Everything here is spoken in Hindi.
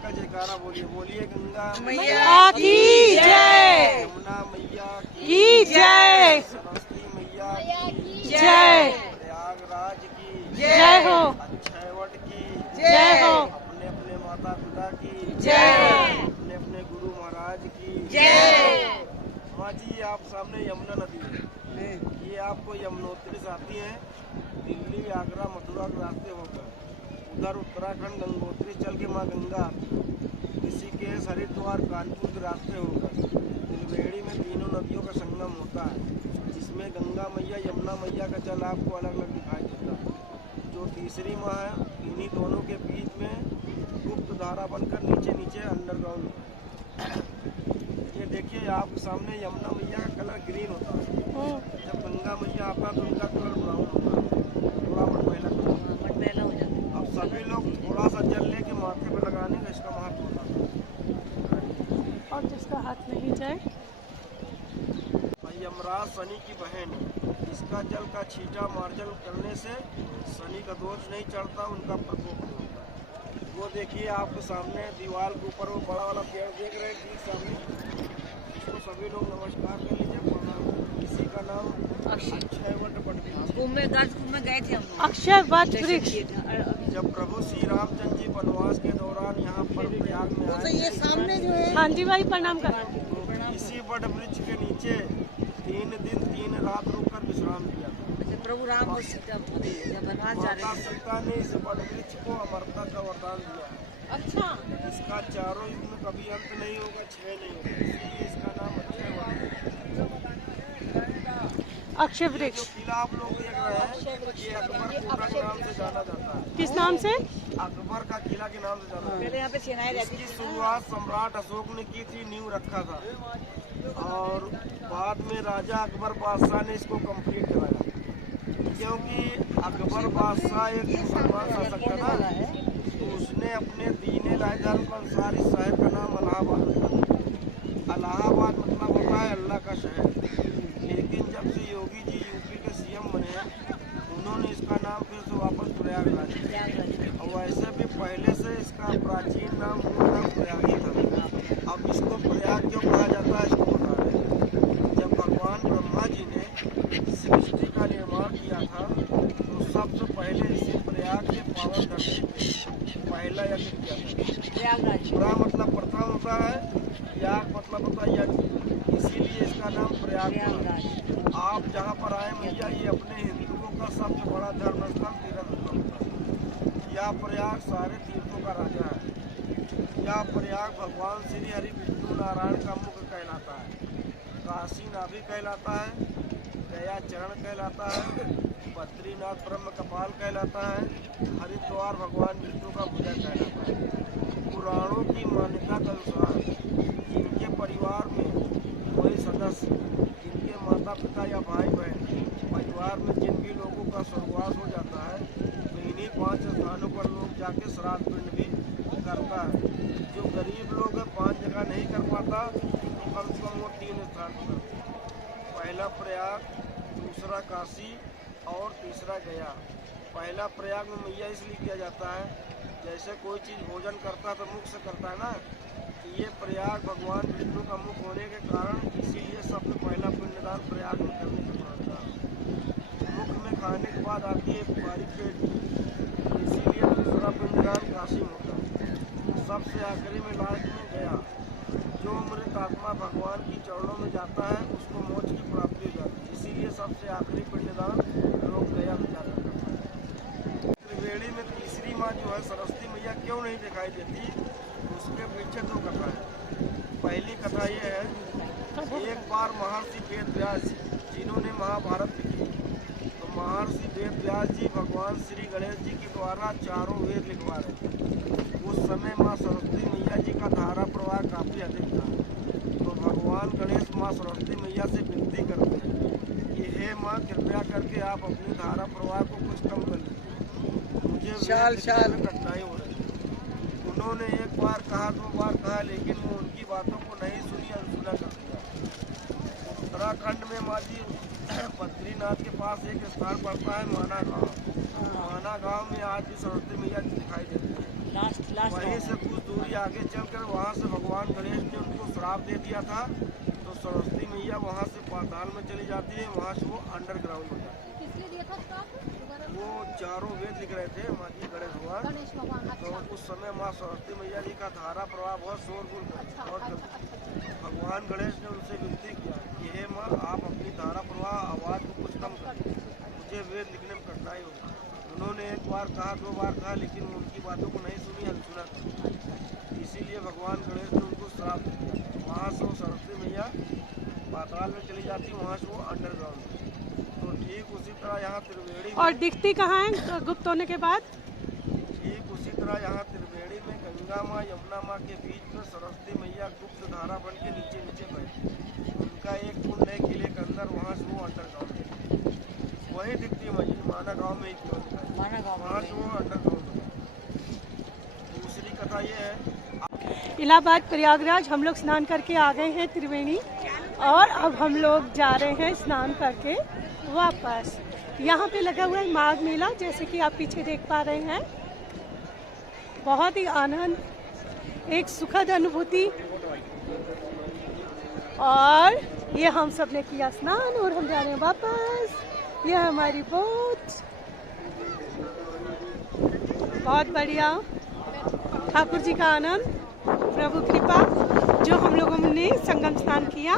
का जयकारा बोलिए, बोलिए गंगा मैया की जय, यमुना मैया की जय, सरस्वती मैया की जय, प्रयागराज की जय हो, अक्षयवट की जय हो, अपने अपने माता पिता की जय, अपने अपने गुरु महाराज की जय। माँ जी, ये आप सामने यमुना नदी है, ये आपको यमुनोत्री से आती है, दिल्ली आगरा मथुरा के रास्ते होकर उधर उत्तराखंड गंगोत्री चल के माँ गंगा ऋषिकेश हरिद्वार कानपुर के रास्ते होकर त्रिवेणी में तीनों नदियों का संगम होता है, जिसमें गंगा मैया यमुना मैया का जल आपको अलग अलग दिखाई देता है। जो तीसरी माँ है, इन्हीं दोनों के बीच में गुप्त धारा बनकर नीचे नीचे अंडरग्राउंड ये देखिए आपके सामने यमुना मैया का कलर ग्रीन होता है, जब गंगा मैया आता है तो उनका कलर ब्राउन होता है, थोड़ा मटमैला हो जाता है। अब सभी लोग थोड़ा सा जल लेके माथे पे लगाने का इसका महत्व होता है। और जिसका हाथ नहीं जाए, यमराज शनि की बहन, इसका जल का छींटा मार्जन करने से शनि का दोष नहीं चढ़ता, उनका प्रकोप नहीं होता। वो देखिए आपके सामने दीवार के ऊपर वो बड़ा वाला पेड़ देख रहे हैं ठीक सामने, इसको सभी लोग नमस्कार कर लीजिए, प्रणाम। इसी का नाम अक्षयवट वृक्ष। कुंभ में गए थे हम। अक्षय वट वृक्ष। जब प्रभु श्री रामचंद्र जी वनवास के दौरान यहाँ पर प्रयाग में आए, ये सामने जो है, हाँ जी भाई प्रणाम करा। इसी वट वृक्ष के नीचे 3 दिन 3 रात रुककर विश्राम किया था। प्रभु राम और सीता जब वनवास जा रहे माता थे। सीता ने इस वट वृक्ष को अमरता का वरदान दिया है। अच्छा, इसका चारों युग में कभी अंत नहीं होगा, क्षय नहीं होगा, इसलिए इसका नाम अक्षय वट है। अक्षय वृक्ष। जो किला आप लोग देख रहे हैं, ये अकबर कोटा के नाम से जाना जाता है। किस नाम से? अकबर का किला के नाम से जाना जाता पहले यहाँ पे सेनाएं है। रहती इसकी शुरुआत सम्राट अशोक ने की थी, नींव रखा था, और बाद में राजा अकबर बादशाह ने इसको कंप्लीट कराया, क्योंकि अकबर बादशाह एक मुसलमान शासक था ना, तो उसने अपने दीन धर्म के अनुसार इस शहर का नाम इलाहाबाद रखा। इलाहाबाद मतलब होता है अल्लाह का शहर। लेकिन जब से योगी जी यूपी के सीएम बने, उन्होंने इसका नाम फिर से वापस प्रयागराज किया। और वैसे भी पहले से इसका प्राचीन नाम प्रयाग ही था। अब इसको प्रयाग क्यों कहा जाता है, इसको बता रहे हैं। जब भगवान ब्रह्मा जी ने सृष्टि का निर्माण किया था, तो सबसे पहले इसी प्रयाग के पावन धरती पे पहला यज्ञ किया था। प्रयागराज। प्रा मतलब प्रथम होता है, प्रयाग मतलब होता है यज्ञ, इसीलिए इसका नाम प्रयागराज। आप जहाँ पर आए मैया, ये अपने हिंदुओं का सबसे बड़ा धर्म स्थल तीर्थ स्थल है। यह प्रयाग सारे तीर्थों का राजा है। यह प्रयाग भगवान श्री हरि विष्णु नारायण का मुख कहलाता है, काशी नाभि कहलाता है, गया चरण कहलाता है, बद्रीनाथ ब्रह्म कपाल कहलाता है, हरिद्वार भगवान विष्णु का भुजा कहलाता है। पुराणों की मान्यता के अनुसार जिनके परिवार में कोई सदस्य, जिनके माता पिता या भाई बहन परिवार में जिन भी लोगों का स्वर्गवास हो जाता है, तो इन्हीं 5 स्थानों पर लोग जाके श्राद्ध पिंड भी करता है। जो गरीब लोग 5 जगह नहीं कर पाता, तो कम से कम वो 3 स्थान पर करते हैं। पहला प्रयाग, दूसरा काशी और तीसरा गया। पहला प्रयाग में मैया इसलिए किया जाता है, जैसे कोई चीज़ भोजन करता तो मुख से करता है ना, तो ये प्रयाग भगवान विष्णु का मुख होने के कारण इसीलिए सबसे पहला पिंडदान प्रयाग में करने को पड़ता है। मुख में खाने के बाद आती है बारी पेट, इसीलिए दूसरा पिंडदान काशी में होता है। सबसे आखिरी में लास्ट में गया। जो मृत आत्मा भगवान की चरणों में जाता है, उसको मोक्ष की प्राप्ति हो जाती है, इसीलिए सबसे आखिरी पिंडदान लोग गया में जाकर करते हैं। त्रिवेणी में तीसरी माँ जो है सरस्वती मैया क्यों नहीं दिखाई देती, उसके पीछे 2 कथा है। पहली कथा ये है, एक बार महर्षि वेद व्यास जिन्होंने महाभारत लिखी, तो महर्षि वेद व्यास जी भगवान श्री गणेश जी के द्वारा 4 वेद लिखवा रहे थे। उस समय माँ सरस्वती मैया जी का धारा प्रवाह काफ़ी अधिक था, तो भगवान गणेश माँ सरस्वती मैया से विनती करते हैं कि हे माँ, कृपया करके आप अपनी धारा प्रवाह को कुछ कम कर लीजिए, मुझे कठिनाई हो रही है। उन्होंने एक बार कहा, 2 बार कहा, लेकिन वो उनकी बातों को नहीं सुनी, अनसुना कर दिया। उत्तराखंड में माँ जी बद्रीनाथ के पास एक स्थान पड़ता है माना गांव। माना गांव में आज भी सरस्वती मैया दिखाई देती है। लास्ट वहीं से कुछ दूरी आगे चलकर वहाँ से भगवान गणेश ने उनको श्राप दे दिया था, तो सरस्वती मैया वहाँ से पाताल में चली जाती है, वहाँ से वो अंडरग्राउंड हो जाती है। किस लिए दिया था श्राप? दोबारा वो चारों वेद लिख रहे थे माँ जी गणेश भगवान, गणेश भगवान। तो अच्छा उस समय माँ सरस्वती मैया जी का धारा प्रवाह बहुत शोरगुल अच्छा बहुत अच्छा चलता। अच्छा। भगवान गणेश ने उनसे विनती किया कि हे माँ आप अपनी धारा प्रवाह आवाज़ को कुछ कम कर, मुझे वेद लिखने में कठिनाई होगी। उन्होंने एक बार कहा, 2 बार कहा, लेकिन वो उनकी बातों को नहीं सुनी, अनसुना कर। इसीलिए भगवान गणेश ने उनको श्राप दिया। वहाँ से वो सरस्वती मैया पाताल में चली जाती, वहाँ से वो अंडरग्राउंड। तो ठीक उसी तरह यहाँ त्रिवेणी और में, दिखती कहाँ है गुप्त होने के बाद? ठीक उसी तरह यहाँ त्रिवेणी में गंगा माँ यमुना माँ के बीच में सरस्वती मैया गुप्त धारा बन के नीचे नीचे बहती। उनका एक कुंड है किले के अंदर, वहाँ से वो अंडरग्राउंड वही दिखती है। मजी माना गाँव में ही क्यों दिखाई, माना गाँव वहाँ से वो अंडरग्राउंड। दूसरी कथा ये है, इलाहाबाद प्रयागराज हम लोग स्नान करके आ गए हैं त्रिवेणी, और अब हम लोग जा रहे हैं स्नान करके वापस। यहाँ पे लगा हुआ है माघ मेला, जैसे कि आप पीछे देख पा रहे हैं। बहुत ही आनंद, एक सुखद अनुभूति। और ये हम सब ने किया स्नान और हम जा रहे हैं वापस। ये हमारी बोट, बहुत बढ़िया। ठाकुर जी का आनंद, प्रभु कृपा, जो हम लोगों ने संगम स्नान किया